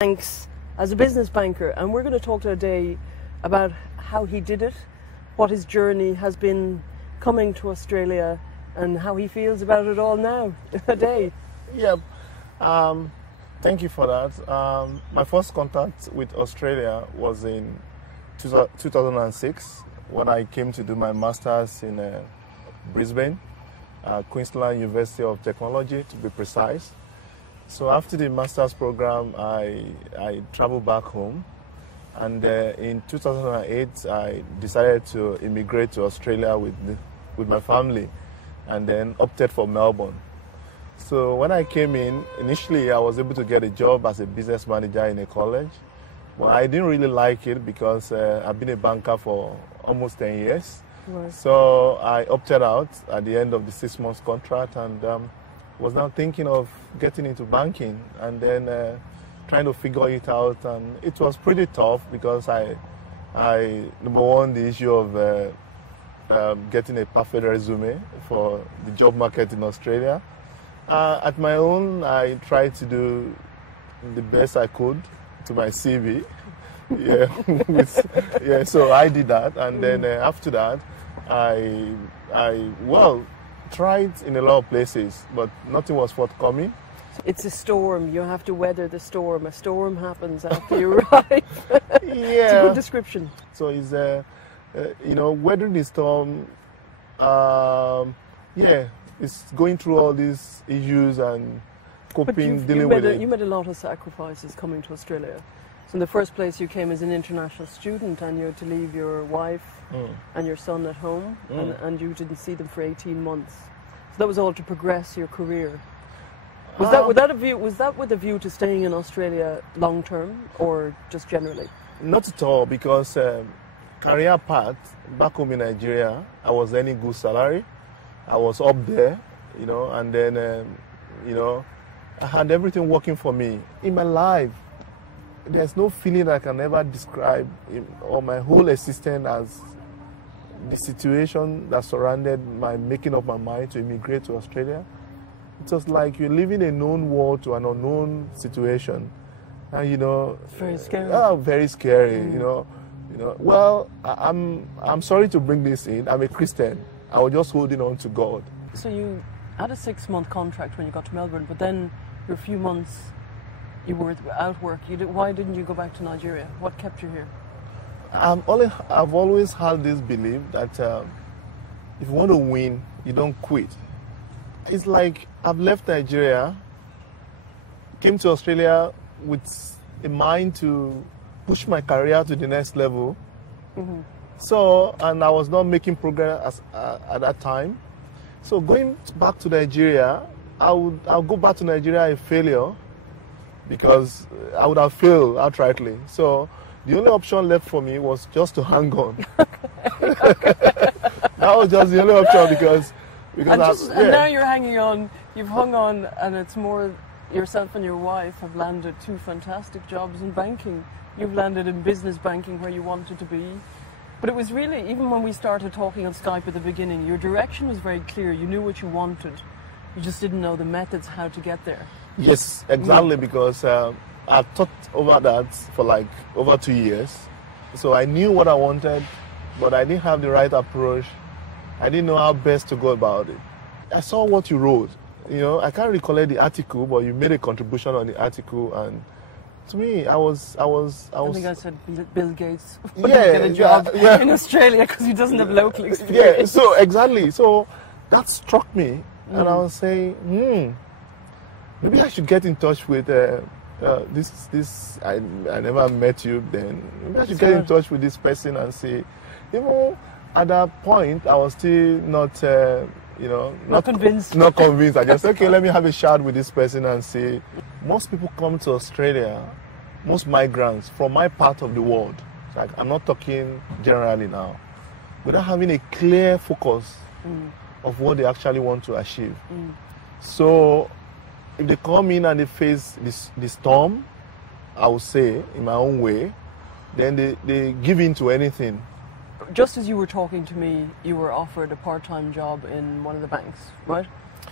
Banks as a business banker, and we're going to talk today about how he did it, what his journey has been coming to Australia, and how he feels about it all now. Ade. Yeah, thank you for that. My first contact with Australia was in 2006 when I came to do my master's in Brisbane, Queensland University of Technology to be precise. So after the master's program, I traveled back home, and in 2008 I decided to immigrate to Australia with my family, and then opted for Melbourne. So when I came in, initially I was able to get a job as a business manager in a college, but I didn't really like it because I've been a banker for almost 10 years. Right. So I opted out at the end of the 6-month contract, and was now thinking of getting into banking, and then trying to figure it out. And it was pretty tough because number one, the issue of getting a perfect resume for the job market in Australia. At my own, I tried to do the best I could to my CV. Yeah, so I did that, and then after that, I tried in a lot of places, but nothing was forthcoming. It's a storm. You have to weather the storm. A storm happens after you arrive. Yeah. It's a good description. So it's, weathering the storm, it's going through all these issues and coping, dealing with it. You made a lot of sacrifices coming to Australia. So in the first place, you came as an international student, and you had to leave your wife and your son at home, and you didn't see them for 18 months. So that was all to progress your career. Was that with a view to staying in Australia long term, or just generally? Not at all, because career path back home in Nigeria, I was earning good salary. I was up there, and then I had everything working for me in my life. There's no feeling I can ever describe or my whole existence as the situation that surrounded my making up my mind to immigrate to Australia. It was like you're leaving a known world to an unknown situation, and it's very scary. Very scary. Well, I'm sorry to bring this in. I'm a Christian. I was just holding on to God. So you had a 6-month contract when you got to Melbourne, but then for a few months you were out work. Why didn't you go back to Nigeria? What kept you here? I've always had this belief that if you want to win, you don't quit. It's like I've left Nigeria, came to Australia with a mind to push my career to the next level. Mm-hmm. So, and I was not making progress at that time. So going back to Nigeria, I'll go back to Nigeria a failure, because I would have failed outrightly. So the only option left for me was just to hang on. That was just the only option, because and now you're hanging on. You've hung on, and it's more yourself and your wife have landed 2 fantastic jobs in banking. You've landed in business banking where you wanted to be. But it was really, even when we started talking on Skype at the beginning, your direction was very clear. You knew what you wanted. You just didn't know the methods how to get there. Yes, exactly, because I've thought over that for like over 2 years. So I knew what I wanted, but I didn't have the right approach. I didn't know how best to go about it. I saw what you wrote. I can't recollect the article, but you made a contribution on the article, and to me, I think I said Bill Gates would get a job in Australia because he doesn't have local experience. Yeah, so exactly. So that struck me, and I was saying, maybe I should get in touch with this. I never met you then. Maybe I should get in touch with this person and see. At that point, I was still not convinced. Not convinced. I just said, okay, let me have a chat with this person and see. Most people come to Australia, most migrants from my part of the world, like I'm not talking generally now, without having a clear focus of what they actually want to achieve. So if they come in and they face the storm, I would say, in my own way, then they give in to anything. Just as you were talking to me, you were offered a part-time job in one of the banks, right?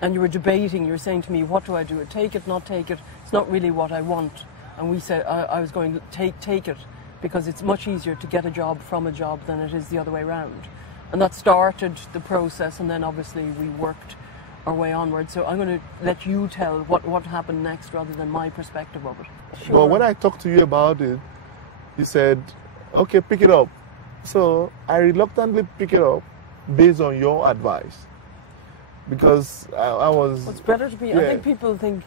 And you were debating, you were saying to me, what do I do? Take it, not take it? It's not really what I want. and we said I was going to take it because it's much easier to get a job from a job than it is the other way around. And that started the process, and then obviously we worked our way onward. So I'm going to let you tell what happened next rather than my perspective of it. Sure. Well, when I talked to you about it, you said, okay, pick it up. So I reluctantly pick it up based on your advice. Because I was... Well, it's better to be... Yeah. I think people think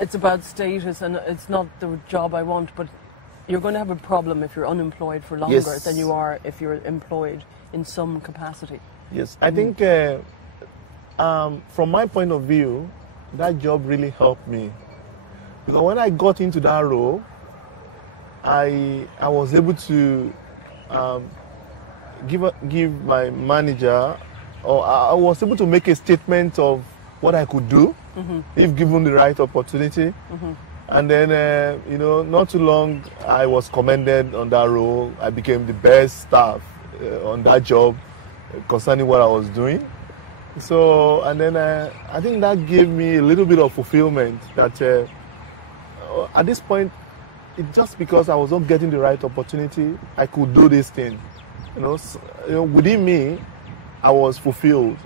it's about status and it's not the job I want, but you're going to have a problem if you're unemployed for longer than you are if you're employed in some capacity. Yes, I think from my point of view, that job really helped me. Because when I got into that role, I was able to give my manager, or I was able to make a statement of what I could do if given the right opportunity. And then, not too long, I was commended on that role. I became the best staff on that job concerning what I was doing. So, and then I think that gave me a little bit of fulfillment that at this point, it's just because I was not getting the right opportunity, I could do this thing. Within me, I was fulfilled,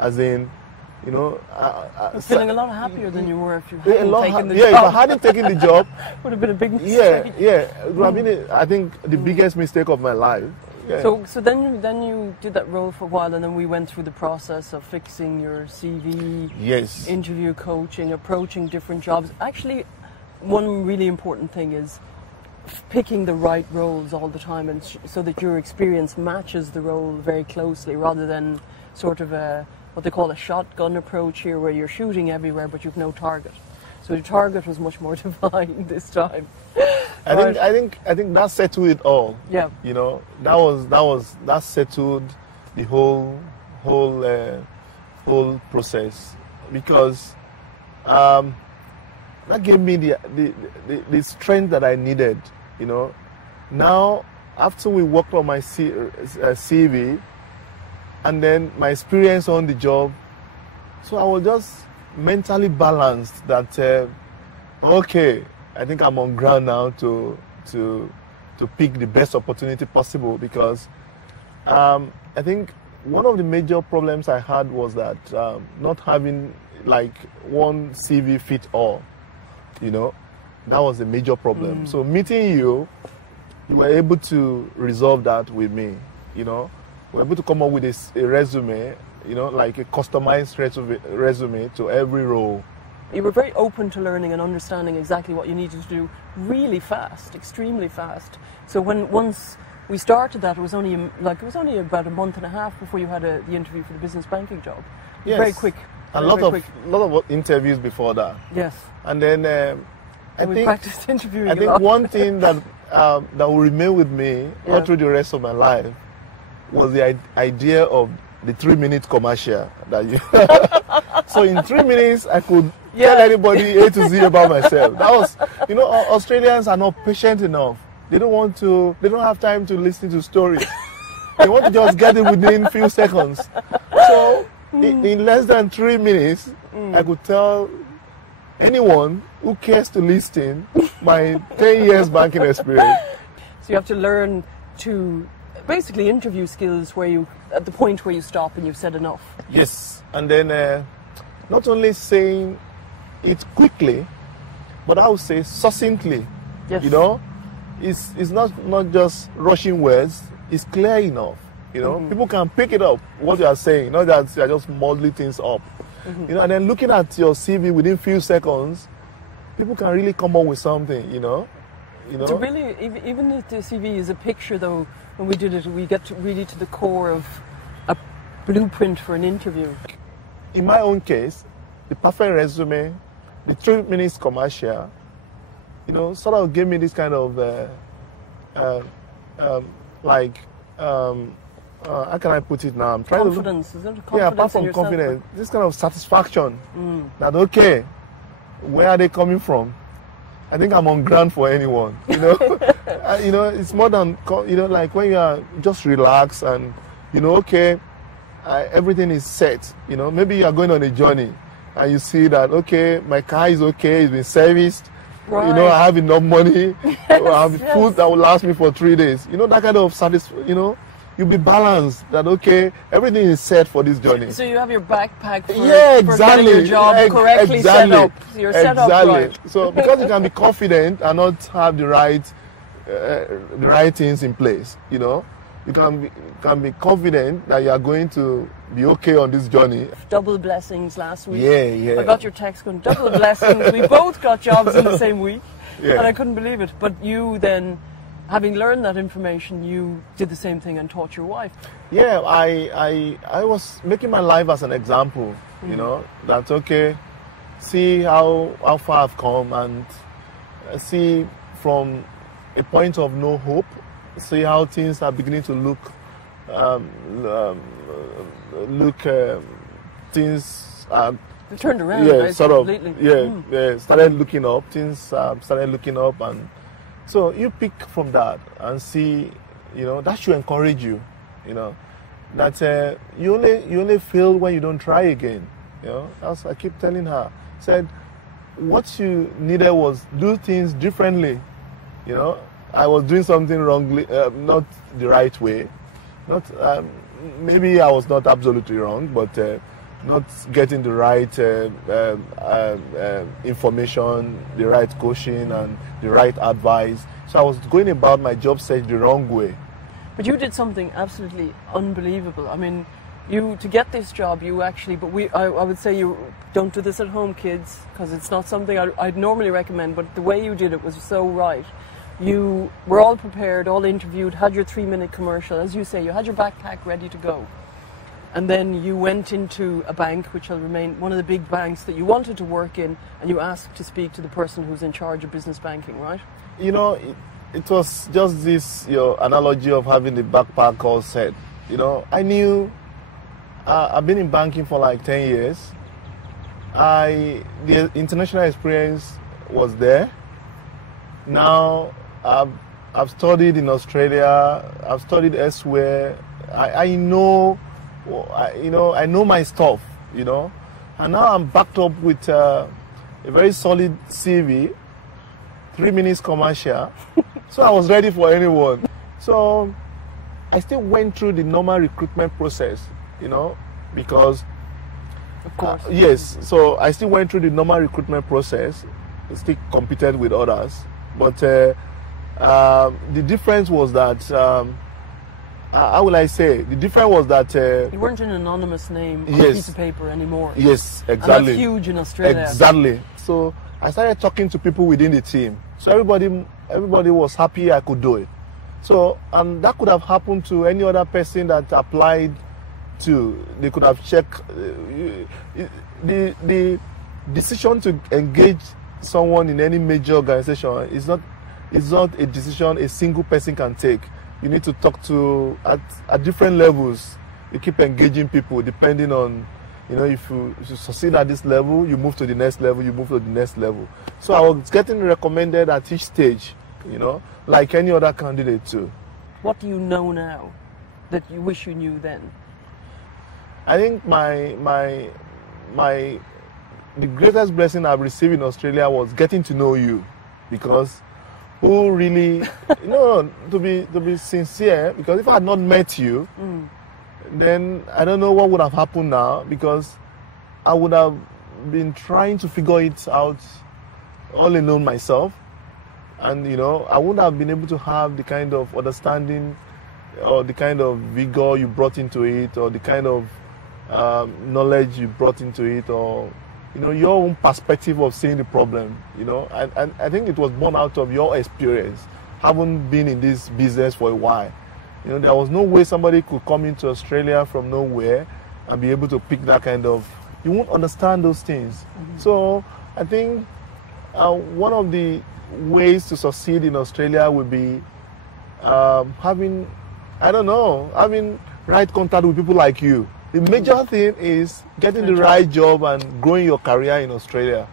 as in, feeling a lot happier than you were if you hadn't taken the job. If I hadn't taken the job, would have been a big mistake. I mean, I think the biggest mistake of my life. Yeah. So then you did that role for a while, and then we went through the process of fixing your CV, interview coaching, approaching different jobs. Actually, one really important thing is picking the right roles all the time, and so that your experience matches the role very closely, rather than sort of what they call a shotgun approach here, where you're shooting everywhere but you've no target. So the target was much more defined this time. I think that settled it all. Yeah. That settled the whole process, because that gave me the strength that I needed. Now after we worked on my CV, and then my experience on the job, so I was just mentally balanced that okay, I think I'm on ground now to pick the best opportunity possible, because I think one of the major problems I had was that not having like one CV fit all, that was a major problem. So meeting you were able to resolve that with me, we were able to come up with a resume, like a customized resume to every role. You were very open to learning and understanding exactly what you needed to do really fast, extremely fast. So once we started that, it was only about a month and a half before you had the interview for the business banking job. Yes. Very quick. A lot of interviews before that. Yes. And then we practiced interviewing. I think one thing that will remain with me all through the rest of my life was the idea of the 3-minute commercial that you. So in 3 minutes, I could tell anybody A to Z about myself. That was, Australians are not patient enough. They don't have time to listen to stories. They want to just get it within a few seconds. So in less than 3 minutes, I could tell anyone who cares to listen my 10 years banking experience. So you have to learn to basically interview skills where you, at the point where you stop and you've said enough. Yes, and then not only saying it quickly, but I would say succinctly. Yes. It's not just rushing words. It's clear enough. People can pick it up what you are saying, not that you are just modeling things up. And then looking at your CV within few seconds, people can really come up with something. So really, even if the CV is a picture, though, when we did it, we get really to the core of a blueprint for an interview. In my own case, the perfect resume, the 3 minutes commercial, sort of gave me this kind of how can I put it now? I'm trying confidence, is it? Confidence apart from confidence, this kind of satisfaction that okay, where are they coming from? I think I'm on ground for anyone. It's more than like when you are just relaxed and okay, everything is set. Maybe you are going on a journey and you see that okay, my car is okay, it's been serviced, Right. You know, I have enough money. Yes, I have yes. food that will last me for 3 days. You know, that kind of you know, you'll be balanced that, okay, everything is set for this journey. So you have your backpack for, Yeah, for exactly. getting your job correctly exactly. set up. So you're set up right. So because you can be confident and not have the right things in place, you know, you can be confident that you are going to be okay on this journey. Double blessings last week. Yeah. I got your text going, double blessings. We both got jobs in the same week. Yeah. And I couldn't believe it. But you then, having learned that information, you did the same thing and taught your wife. Yeah, I was making my life as an example, you know, that's okay, see how far I've come, and see from a point of no hope, see how things are beginning to look, things are Turned around, yeah, right? sort of, Completely. yeah, started looking up, things started looking up, and so you pick from that and see, you know, that should encourage you, you know, that you only fail when you don't try again, you know. As I keep telling her, said, what you needed was do things differently, you know. I was doing something wrongly, not the right way, not maybe I was not absolutely wrong, but not getting the right information, the right coaching, and the right advice. So I was going about my job search the wrong way. But you did something absolutely unbelievable. I mean, you to get this job, you actually. But I would say you don't do this at home, kids, because it's not something I'd normally recommend. But the way you did it was so right. You were all prepared, all interviewed, had your 3-minute commercial, as you say. You had your backpack ready to go. And then you went into a bank, which will remain one of the big banks that you wanted to work in, and you asked to speak to the person who's in charge of business banking, right? You know, it was just this analogy of having the backpack all set. You know, I knew I've been in banking for like 10 years. The international experience was there. Now I've studied in Australia. I've studied elsewhere. I know. I know my stuff, you know, and now I'm backed up with a very solid CV, 3 minutes commercial, so I was ready for anyone. So I still went through the normal recruitment process, you know, because of course. Yes, so I still went through the normal recruitment process, still competed with others, but the difference was that how will I say? The difference was that you weren't an anonymous name on a yes, piece of paper anymore. Yes, exactly. And that's huge in Australia. Exactly. So I started talking to people within the team. So everybody was happy I could do it. So and that could have happened to any other person that applied to. They could have checked the decision to engage someone in any major organization is not a decision a single person can take. You need to talk to at different levels. You keep engaging people depending on, you know, if you succeed at this level, you move to the next level, you move to the next level. So I was getting recommended at each stage, you know, like any other candidate too. What do you know now that you wish you knew then? I think the greatest blessing I've received in Australia was getting to know you, because who really, to be sincere, because if I had not met you, then I don't know what would have happened now, because I would have been trying to figure it out all alone myself. And, you know, I wouldn't have been able to have the kind of understanding or the kind of vigor you brought into it, or the kind of knowledge you brought into it, or, you know, your own perspective of seeing the problem, you know. And I think it was born out of your experience, having been in this business for a while. You know, there was no way somebody could come into Australia from nowhere and be able to pick that kind of, you won't understand those things. Mm-hmm. So I think one of the ways to succeed in Australia would be having right contact with people like you. The major thing is getting the right job and growing your career in Australia.